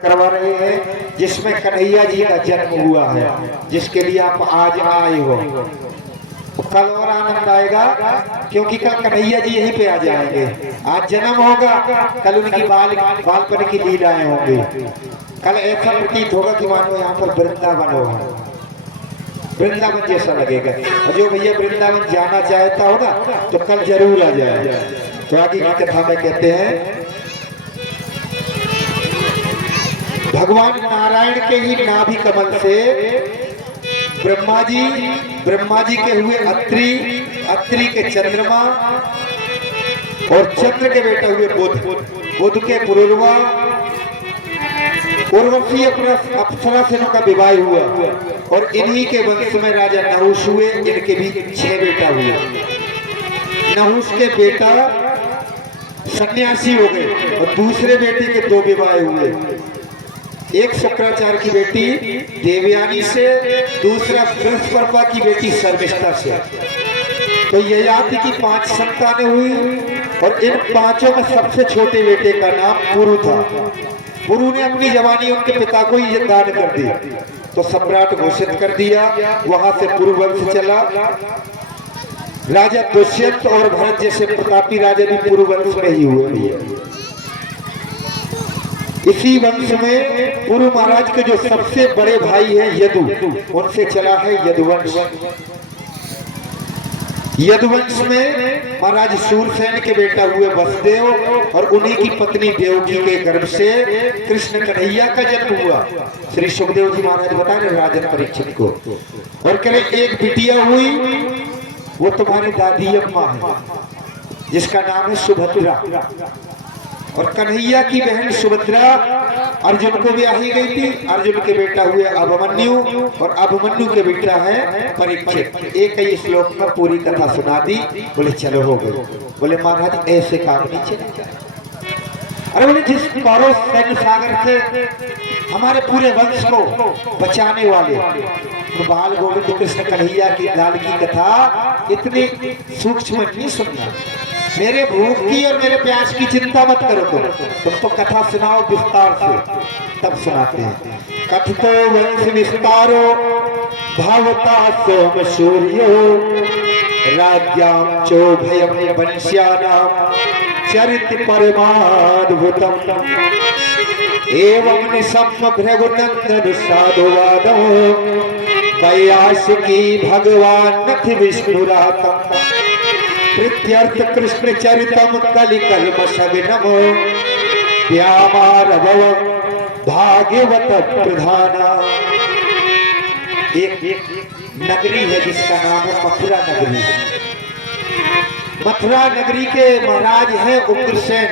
करवा रहे हैं जिसमें कन्हैया जी का जन्म हुआ है, जिसके लिए आप आज आए हो। कल और आनंद आएगा क्योंकि कल कन्हैया जी यहीं पे आ जाएंगे। आज जन्म होगा, कल उनकी बालपन की लीलाएं होंगी। कल ऐसा प्रतीत होगा कि मानो यहाँ पर वृंदावन होगा, वृंदावन जैसा लगेगा। और जो भैया वृंदावन जाना चाहता होगा तो कल जरूर आ जाए। तो आगे की कथा में कहते हैं, भगवान नारायण के ही नाभि कमल से ब्रह्मा जी के हुए अत्रि, अत्रि के चंद्रमा और चंद्र के बेटे हुए बुध, बुध के पुरुरवा उर्वशी अप्सरा से उनका विवाह हुआ और इन्हीं के वंश में राजा नहुष हुए। इनके भी 6 बेटा हुए। नहुष के बेटा सन्यासी हो गए और दूसरे बेटे के 2 विवाह हुए। एक शुक्राचार्य की बेटी देवयानी से, दूसरा बृहस्पति की बेटी शर्मिष्ठा से। तो ययाति की 5 संतानें हुई और इन 5 में सबसे छोटे बेटे का नाम पुरु था। पुरु ने अपनी जवानी उनके पिता को ही दान कर दी, तो सम्राट घोषित कर दिया। वहां से पुरु वंश चला। राजा दुष्यंत और भरत जैसे प्रतापी राजा भी पुरु वंश में ही हुए। इसी वंश में पुरु महाराज के जो सबसे बड़े भाई हैं यदु, उनसे चला है यदुवंश। यदुवंश में महाराज शूरसेन के बेटा हुए वसुदेव और उन्हीं की पत्नी देवकी के गर्भ से कृष्ण कन्हैया का जन्म हुआ। श्री सुखदेव जी महाराज बता रहे राजन परीक्षित को। और कह रहे एक बिटिया हुई, वो तुम्हारी दादी अम्मा है, जिसका नाम है सुभद्रा। और कन्हैया की बहन सुभद्रा अर्जुन को ब्याही गई थी। अर्जुन के बेटा हुए अभिमन्यु और अभिमन्यु के बेटा है परीक्षित। एक ही श्लोक में पूरी कथा सुना दी। बोले चलो हो गए। बोले महाराज ऐसे काम नहीं चलेगा। अरे बोले जिस कौरव सैन्य सागर से हमारे पूरे वंश को बचाने वाले तो बाल गोविंद कृष्ण कन्हैया की लाल की कथा इतनी सूक्ष्म नहीं सुनना। मेरे भूख की और मेरे प्यास की चिंता मत करो। तुम तो कथा सुनाओ विस्तार से, तब सुनाते हैं। कथतो वंश विस्तारो भावता सोम सूर्यो राज्याम चोभयम वंश्यानाम चरित परमाद्भुतम एवं निसम्म भृगुनंदन साधुवादो वैयासिकी भगवान नथ विष्णुरातम प्रीत्यर्थ कृष्ण चरितम कलिकल्म सविनमो व्यामारभव भाग्यवत प्रधाना। एक नगरी है जिसका नाम है मथुरा नगरी। मथुरा नगरी के महाराज है उग्रसेन।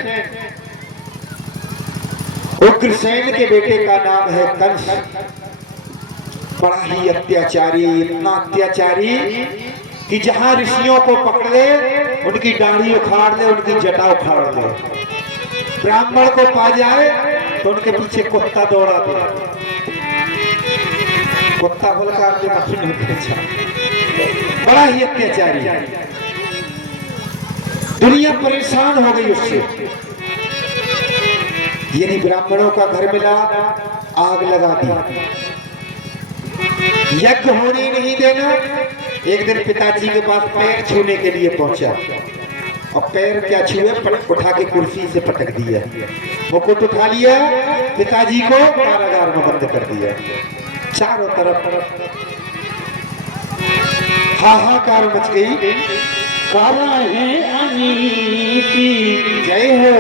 उग्रसेन के बेटे का नाम है कंस। बड़ा ही अत्याचारी, इतना अत्याचारी कि जहां ऋषियों को पकड़ ले उनकी दाढ़ी उखाड़ ले, उनकी जटा उखाड़ ले। ब्राह्मण को पा जाए तो उनके पीछे कुत्ता दौड़ा दे। कुत्ता बोलकर बड़ा ही अत्याचारी। दुनिया परेशान हो गई उससे। यदि ब्राह्मणों का घर मिला आग लगा दी, यज्ञ होने नहीं देना। एक दिन पिताजी के पास पैर छूने के लिए पहुंचा और पैर क्या छुए, उठा के कुर्सी से पटक दिया। मुकुट उठा लिया, पिताजी को कारागार में बंद कर दिया। चारों तरफ हाहाकार मच गई। काला है अनीति जय हो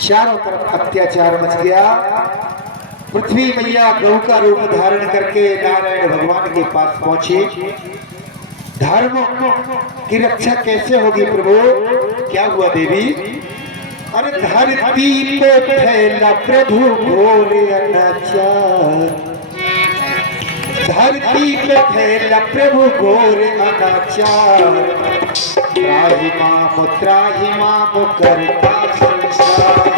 चारों तरफ अत्याचार मच गया। पृथ्वी मैया गौ का रूप धारण करके नारायण भगवान के पास पहुंची। धर्म की रक्षा कैसे होगी प्रभु? क्या हुआ देवी? अरे धरती पे फैला प्रभु घोर अनाचार, धरती पे फैला प्रभु घोर अनाचार, त्राहि माम करता संसार।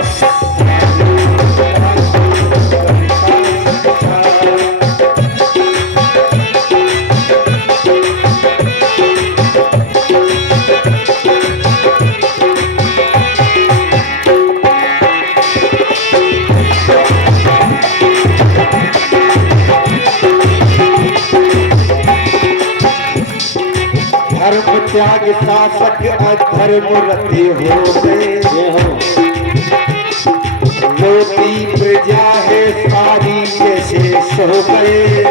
धर्म त्याग शासक अधर्म रति हो गए, रोती प्रजा है सारी जैसे सो गए।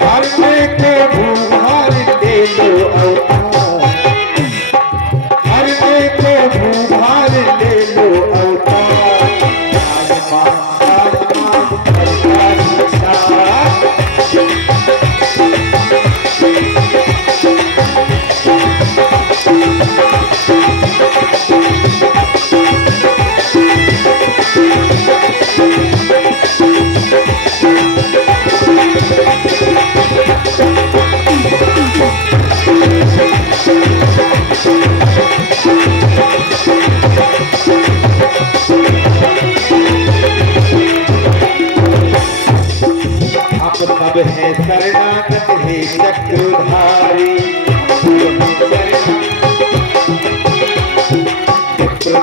हर में को भूभार दे लो अवतार, हर में को भूभार ले लो अवतार। आज मां करता संसार, सब है शरणागत हे चक्रधारी, भक्तों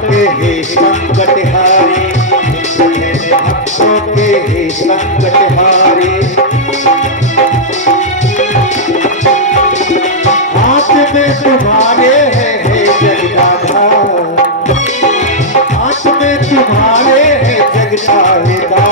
के हे संकटहारी, भक्तों के हे संकटहारी। हाथ में तुम्हारे है हे जगदाधार, हाथ में तुम्हारे है जगदाधार।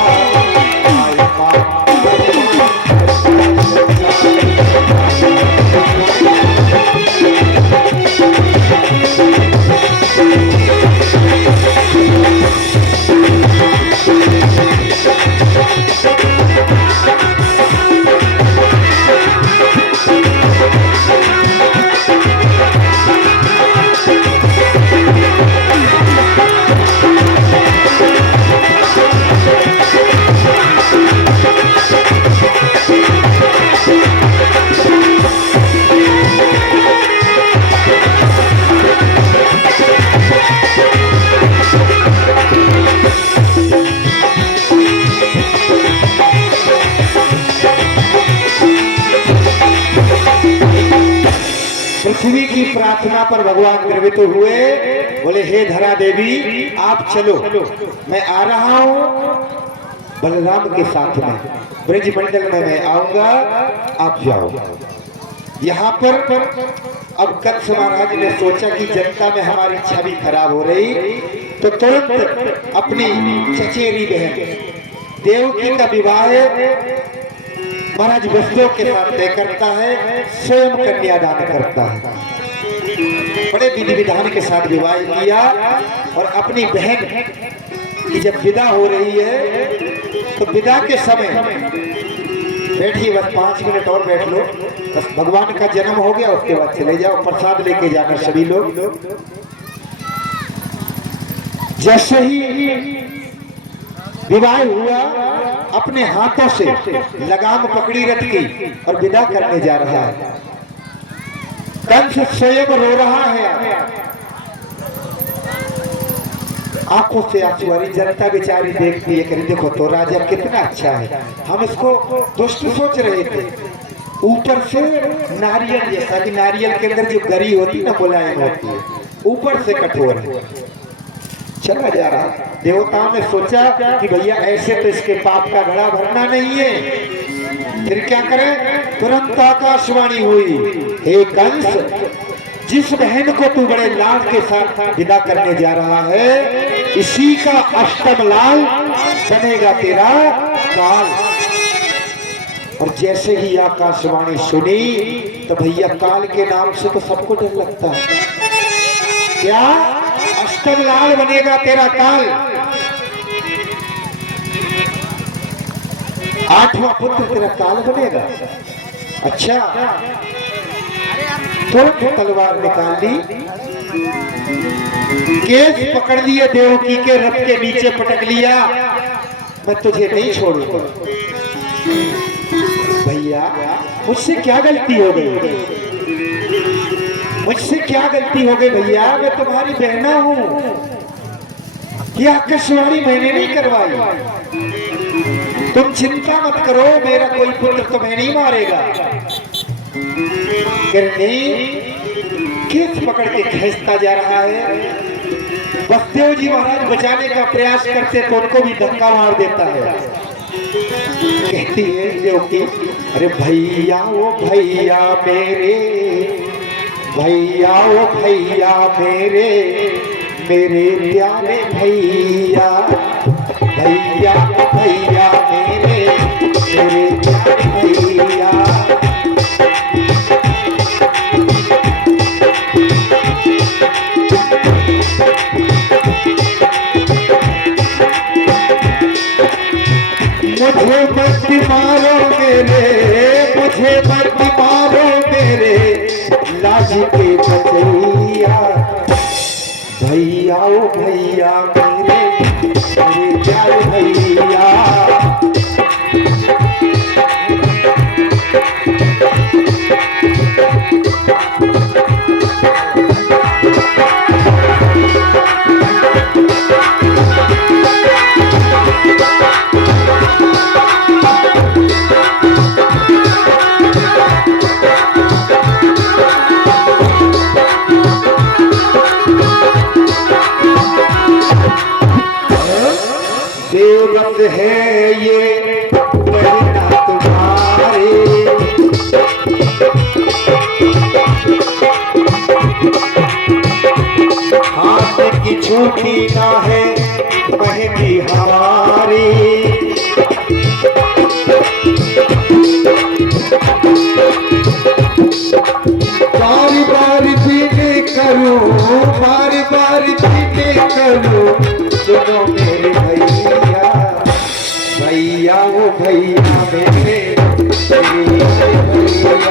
पृथ्वी की प्रार्थना पर भगवान द्रवित हुए, बोले हे धरा देवी आप चलो, मैं आ रहा हूँ बलराम के साथ में, ब्रज मंडल में मैं आऊंगा, आप जाओ। यहाँ पर अब कंस महाराज ने सोचा कि जनता में हमारी छवि खराब हो रही, तो तुरंत अपनी चचेरी बहन देवकी का विवाह महाराज वसुदेव के साथ तय करता है, स्वयं कन्यादान करता है। बड़े विधि विधान के साथ विवाह किया और अपनी बहन की जब विदा हो रही है तो विदा के समय बैठी, बस 5 मिनट और बैठ लो, बस भगवान का जन्म हो गया, उसके बाद चले जाओ, प्रसाद लेके जाना सभी लोग। जैसे ही विवाह हुआ अपने हाथों से लगाम पकड़ी रथ की और विदा करने जा रहा है। कंस स्वयं रो रहा है, आंखों से आंसू आ रही, जनता बेचारी देखती है कि देखो तो राजा कितना अच्छा है, हम इसको दुष्ट सोच रहे थे। ऊपर से नारियल जैसा, कि नारियल के अंदर जो गरी होती है ना मुलायम होती है, ऊपर से कठोर है, चला जा रहा। देवताओं ने सोचा कि भैया ऐसे तो इसके पाप का घड़ा भरना नहीं है, फिर क्या करें? तुरंत आकाशवाणी हुई, हे कंस, जिस बहन को तू बड़े लाड के साथ विदा करने जा रहा है, इसी का अष्टम लाल बनेगा तेरा काल। और जैसे ही आकाशवाणी सुनी तो भैया काल के नाम से तो सबको डर लगता है। क्या तब लाल बनेगा तेरा काल। 8वां पुत्र तेरा काल बनेगा। अच्छा, तो तलवार निकाल ली, केस पकड़ लिए देवकी के, रथ के नीचे पटक लिया। मैं तुझे नहीं छोड़ूंगा। भैया मुझसे क्या गलती हो गई, मुझसे क्या गलती हो गई भैया, मैं तुम्हारी बहना हूं। ये आकाशवाणी मैंने नहीं करवाई। तुम चिंता मत करो, मेरा कोई पुत्र तुम्हें नहीं मारेगा। केस पकड़ के खींचता जा रहा है। बसदेव जी महाराज बचाने का प्रयास करते तो उनको भी धक्का मार देता है। कहती है देवकी, अरे भैया वो भैया मेरे, भैया वो भैया मेरे, मेरे प्यारे भैया, भैया भैया मेरे, मेरे प्यारे भैया। मुझे मत मारो मेरे, मुझे मत मारो मेरे, लाज के बचैया, भैया ओ भैया मेरे, मेरे प्यारे भैया। देवव्रत है ये बहना तुम्हारे, हाथ की छूटी ना है महंगी हमारी। बार बार जीने करो, बार बार जीने करो, सुनो मेरे भैया, भैया वो भैया मेरे, मेरे भैया।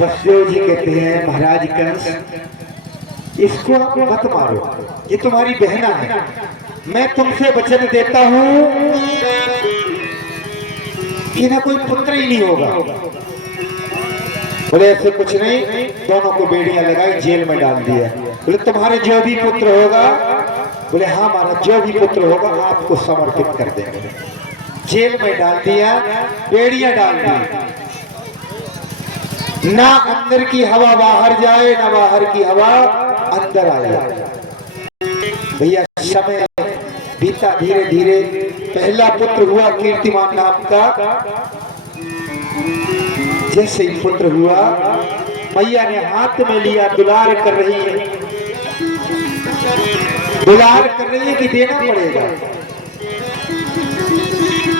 बसदेव जी कहते हैं, महाराज कंस, इसको आप मत मारो, ये तुम्हारी बहना है। मैं तुमसे वचन देता हूं कि ना कोई पुत्र ही नहीं होगा। बोले ऐसे कुछ नहीं, दोनों को बेड़ियां लगाई, जेल में डाल दिया। बोले तुम्हारे जो भी पुत्र होगा, बोले हाँ महाराज जो भी पुत्र होगा आपको समर्पित कर देंगे। जेल में डाल दिया, बेड़ियां डाल दी, ना अंदर की हवा बाहर जाए, ना बाहर की हवा अंदर आए। भैया समय बीता धीरे धीरे। पहला पुत्र हुआ कीर्तिमान नाम का। जैसे ही पुत्र हुआ, मैया ने हाथ में लिया, दुलार कर रही है, दुलार कर रही है कि देना पड़ेगा।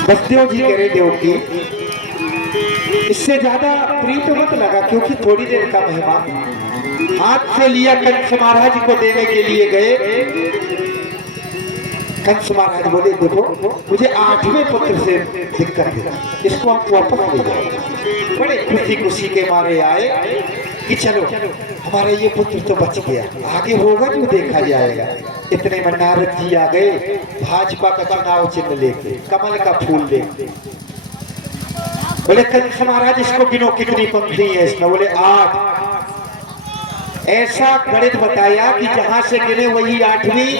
बसदेव जी कह रहे देवकी, इससे ज्यादा प्रीत मत लगा, क्योंकि थोड़ी देर का मेहमान। हाथ से लिया, कंस महाराज को देने के लिए गए। कंस महाराज बोले देखो मुझे 8वें पुत्र से दिक्कत है, इसको आप वापस ले जाओ। बड़े खुशी खुशी के मारे आए कि चलो हमारा ये पुत्र तो बच गया, आगे होगा जो देखा जाएगा। इतने में नारद जी आ गए, भाजपा का चुनाव चिन्ह लेके, कमल का फूल लेके। बोले कंस महाराज इसको गिनो कितनी पंक्ति है इसमें? बोले 8। ऐसा गणित बताया कि जहां से गिने वही 8वीं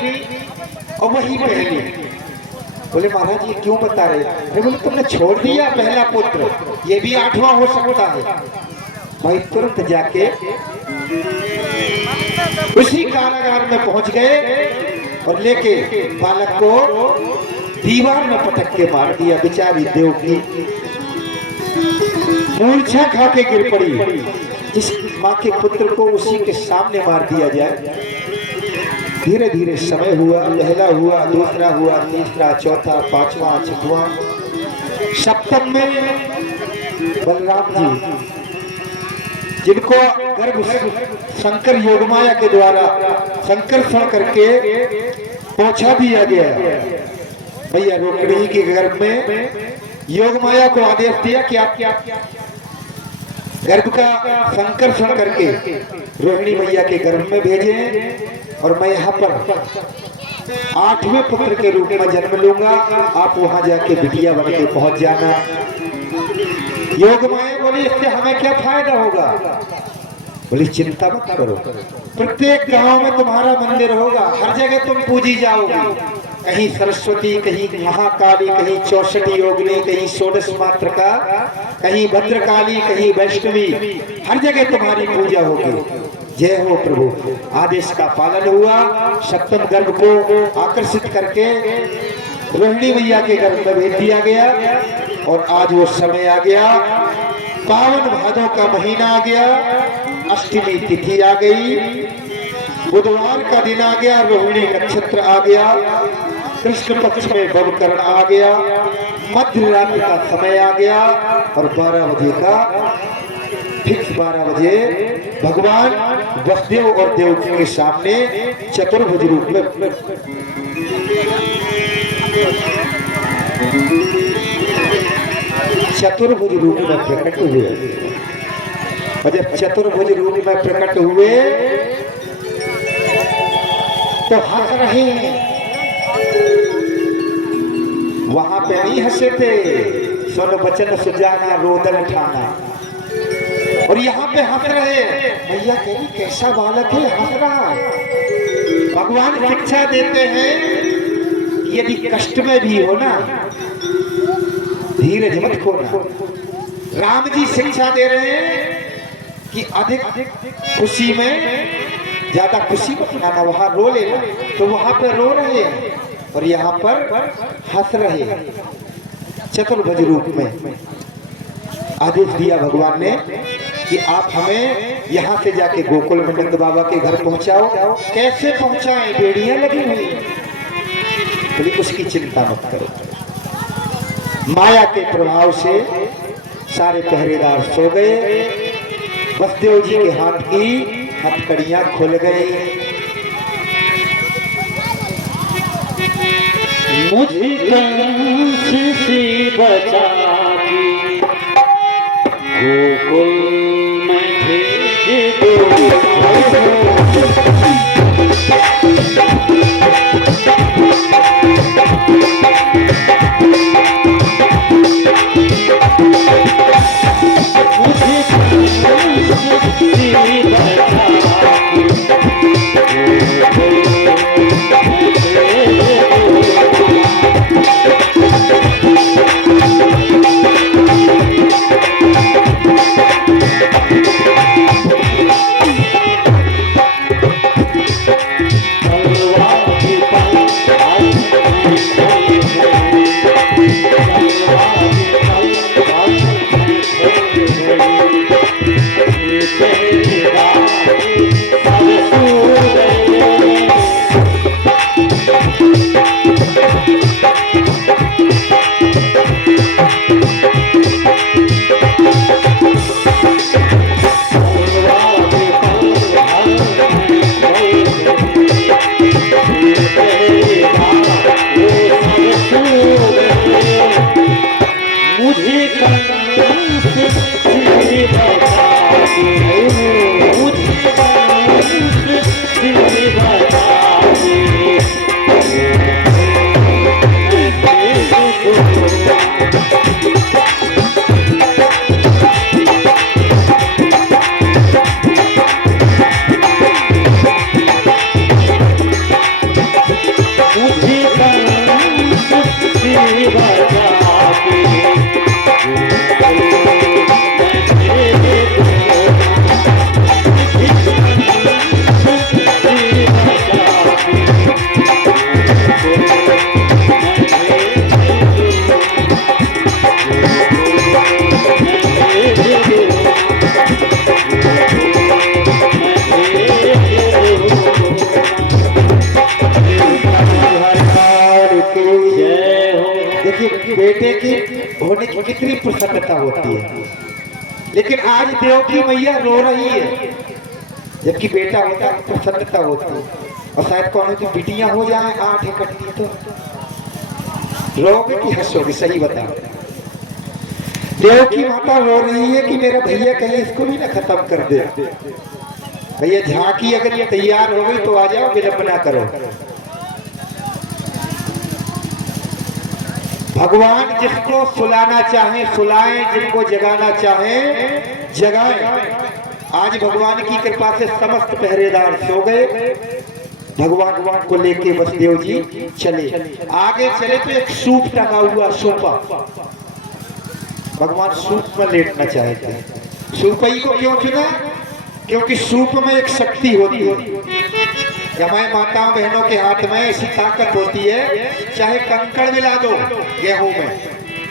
और वही पहली। बोले महाराज ये क्यों बता रहे? अरे बोले तुमने छोड़ दिया पहला पुत्र, ये भी 8वां हो सकता है। भाई तुरंत जाके उसी कारागार में पहुंच गए और लेके बालक को दीवार में पटक के मार दिया। बेचारी देवकी मूर्छा खा के गिर पड़ी। जिस माँ के पुत्र को उसी के सामने मार दिया जाए। धीरे धीरे समय हुआ, पहला हुआ, दूसरा हुआ, तीसरा, चौथा, पांचवा, छठवां, सप्तम में बलराम जी जिनको गर्भ शंकर योगमाया के द्वारा संकर्षण करके पहुंचा दिया गया। भैया रोकड़ी के गर्भ में योगमाया को आदेश दिया कि आप गर्भ का संकर्षण करके रोहिणी मैया के गर्भ में भेजें और मैं यहाँ पर 8वें पुत्र के रूप में जन्म लूंगा, आप वहां जाके बिटिया बन के पहुंच जाना। योगमाया बोली इससे हमें क्या फायदा होगा? बोली चिंता मत करो, प्रत्येक गांव में तुम्हारा मंदिर होगा, हर जगह तुम पूजी जाओगी। कहीं सरस्वती, कहीं महाकाली, कहीं 64 योगिनी, कहीं 16 मातृका, कहीं भद्रकाली, कहीं वैष्णवी, हर जगह तुम्हारी पूजा होगी। जय हो प्रभु। आदेश का पालन हुआ। सप्तम गर्भ को आकर्षित करके रोहिणी मैया के गर्भ में भेज दिया गया और आज वो समय आ गया। पावन भादों का महीना आ गया, अष्टमी तिथि आ गई, बुधवार का दिन आ गया, रोहिणी नक्षत्र आ गया, कृष्ण पक्ष में बवकरण आ गया, मध्य रात्रि का समय आ गया और 12 बजे का फिक्स 12 बजे भगवान वसुदेव और देवकी के सामने चतुर्भुज रूप में प्रकट हुए। और जब चतुर्भुज रूप में प्रकट हुए तो हंस रहे हैं। वहां पे नहीं हंसे थे, सुन बचन सुजाना रोदन ठाना, और यहाँ पे हंस रहे। भैया कहीं कैसा बालक है, हंस रहा है। भगवान शिक्षा देते हैं यदि कष्ट में भी हो ना धीरज मत खोना। राम जी शिक्षा दे रहे हैं कि अधिक खुशी में ज्यादा खुशी मत खाना, वहां रो लेना, तो वहां पे रो रहे हैं और यहाँ पर हंस रहे हैं। चतुर्भुज रूप में आदेश दिया भगवान ने कि आप हमें यहाँ से जाके गोकुल में नंद बाबा के घर पहुंचाओ। कैसे पहुंचाएं? बेड़ियां लगी हुई हैं। बोली उसकी चिंता मत करो। माया के प्रभाव से सारे पहरेदार सो गए। वसुदेव जी के हाथ की हथकड़ियां खुल गई। मुझे कंस से बचा गोकुल में भेज दो। देखिए बेटे की होने की कितनी प्रसन्नता होती है, लेकिन आज देवकी मैया रो रही है, जबकि बेटा होता है प्रसन्नता होती है। और शायद कौन की बिटियां हो जाए 8 इकट्ठी तो रोगे कि हंसोगे, सही बताओ। देवकी माता रो रही है कि मेरा भैया कहीं इसको भी ना खत्म कर दे। भैया झांकी अगर ये तैयार हो गई तो आ जाओ, विलंब ना करो। भगवान जिसको सुलाना चाहे सुलाएं, जिनको जगाना चाहे जगाएं। आज भगवान की कृपा से समस्त पहरेदार सो गए। भगवान को लेके वसुदेव जी चले। आगे चले तो एक सूप टंगा हुआ, सोफा। भगवान सूप में लेटना चाहते हैं। सूपई को क्यों चुना? क्योंकि सूप में एक शक्ति होती है। हमारे माताओं बहनों के हाथ में ऐसी ताकत होती है, चाहे कंकड़ मिला दो गेहूं में,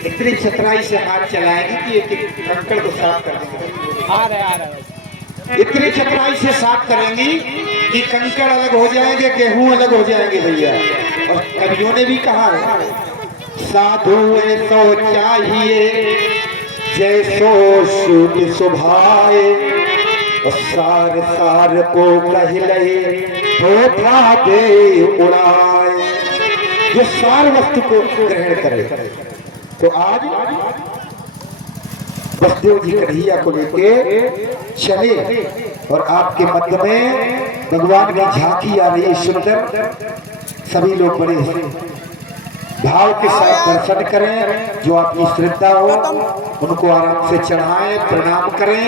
इतनी चतुराई से हाथ चलाएंगे कि एक कंकड़ को साफ कर देंगे। इतनी चतुराई से साफ करेंगी कि कंकड़ अलग हो जाएंगे, गेहूं अलग हो जाएंगे भैया। और कवियों ने भी कहा है, साधु ऐसो चाहिए जैसो शुद्ध सुभाए, और सार सार को कह ले धोखा दे उड़ाए। जो सार वस्तु को ग्रहण करे। तो आज वसुदेव जी कन्हैया को लेके चले और आपके मध्य में भगवान की झांकी आ रही है सुंदर। सभी लोग बड़े भाव के साथ दर्शन करें। जो आपकी श्रद्धा हो उनको आराम से चढ़ाएं, प्रणाम करें।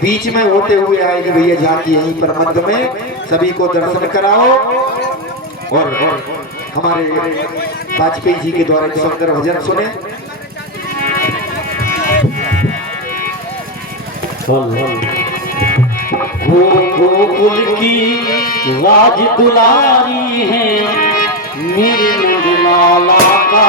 बीच में होते हुए आएगी भैया झांकी, यहीं पर मध्य में सभी को दर्शन कराओ। और हमारे वाजपेयी जी के द्वारा एक सुंदर भजन सुने। गोकुल की राज दुलारी है, मेरे लाला का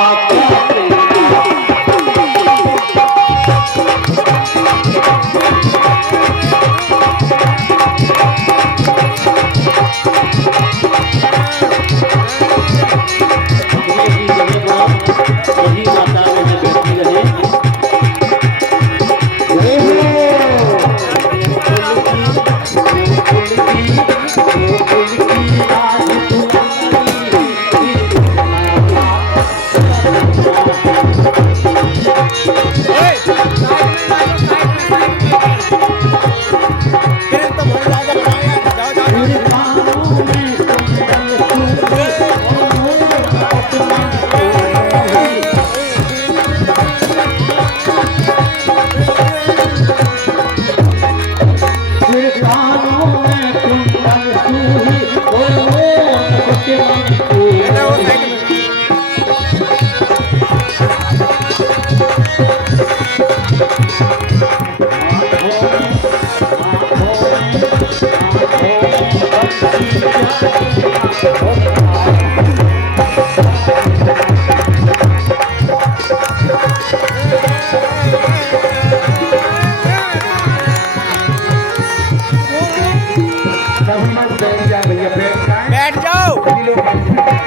बैठ जाओ।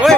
ओए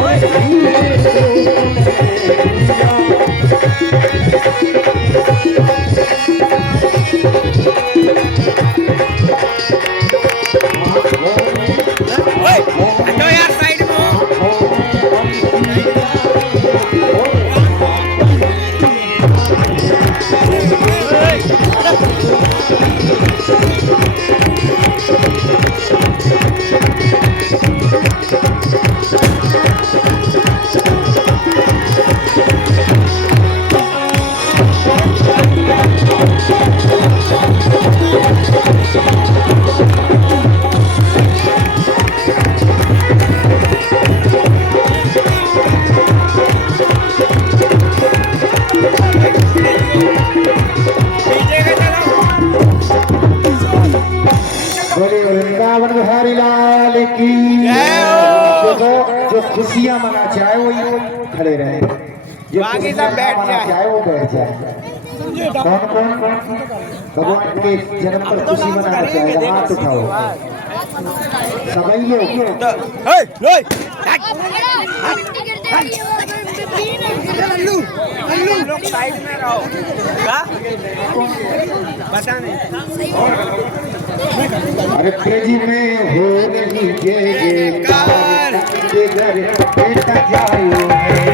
Oye, जो खुशियां मना चाहे वो खड़े रहे, जो बाकी सब खुशियां बैठ मना जाए। चाहे वो बैठ जाए। कौन कौन भगवान के जन्म पर खुशी मनाना चाहेगा हाथ उठाओ सभी लोग। साइड में रहो। बता नहीं। अरे तेजी में हो नहीं जयकार के घर बेटा जाओ है।